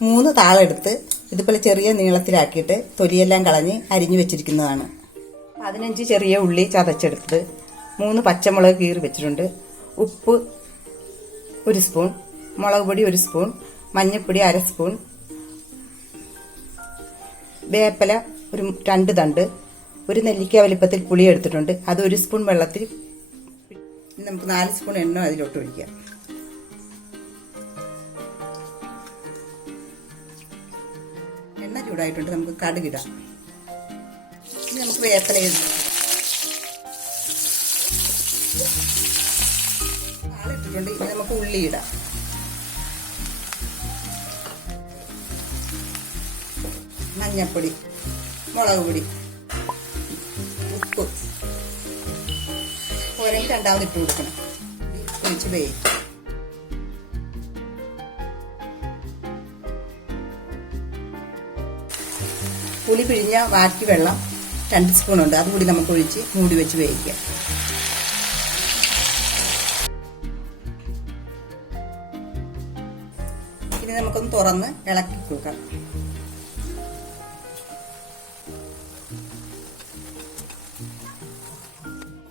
3 താളെടുത്ത് ഇതുപോലെ ചെറിയ നീളത്തിലാക്കിയിട്ട് തൊലിയെല്ലാം കളഞ്ഞ് അരിഞ്ഞു വെച്ചിരിക്കുന്നതാണ്. 15 ചെറിയ ഉള്ളി ചതച്ചെടുത്തത്, 3 പച്ചമുളക് കീറി വെച്ചിട്ടുണ്ട്, ഉപ്പ് 1 സ്പൂൺ, മുളക് പൊടി 1 സ്പൂൺ, മഞ്ഞൾപ്പൊടി 1/2 സ്പൂൺ, വേപ്പില 2 തണ്ട്, 1 നെല്ലിക്ക വലിപ്പത്തിൽ പുളി എടുത്തിട്ടുണ്ട്, അത് 1 സ്പൂൺ വെള്ളത്തിൽ. നമുക്ക് 4 സ്പൂൺ എണ്ണ അതിലോട്ട് ഒഴിക്കാം. എണ്ണ ചൂടായിട്ടുണ്ട്, നമുക്ക് കടുകിടാം. ഇനി നമുക്ക് വേപ്പില ഇട്ടിട്ടുണ്ട്. ഇനി നമുക്ക് ഉള്ളി ഇടാം. മഞ്ഞൾപ്പൊടി, മുളക് പൊടി, ഉപ്പ് ഓരെങ്കിൽ രണ്ടാമത് ഇട്ട് കൊടുക്കണം. ഒഴിച്ച് വേവിക്കും. പുളി പിഴിഞ്ഞ വാറ്റി വെള്ളം 2 സ്പൂൺ ഉണ്ട്, അതുകൂടി നമുക്ക് ഒഴിച്ച് മൂടി വെച്ച് വേവിക്കാം. ഇനി നമുക്കൊന്ന് തുറന്ന് ഇളക്കി കൊടുക്കാം.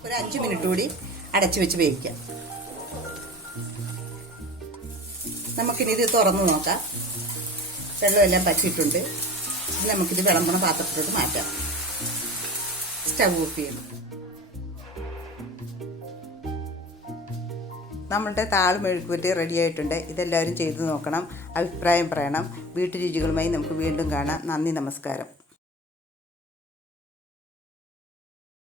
ഒരു 5 മിനിറ്റ് കൂടി അടച്ചു വെച്ച് വേവിക്കാം. നമുക്കിനി ഇത് തുറന്ന് നോക്കാം. വെള്ളമെല്ലാം പറ്റിയിട്ടുണ്ട്. നമുക്കിത് വിളമ്പണ പാത്രത്തിലോട്ട് മാറ്റാം. സ്റ്റവ് ഓഫ് ചെയ്യണം. നമ്മളുടെ താൾ മെഴുക്കുപുരട്ടി റെഡി ആയിട്ടുണ്ട്. ഇതെല്ലാവരും ചെയ്തു നോക്കണം, അഭിപ്രായം പറയണം. വീട്ടുരുചികളുമായി നമുക്ക് വീണ്ടും കാണാം. നന്ദി, നമസ്കാരം.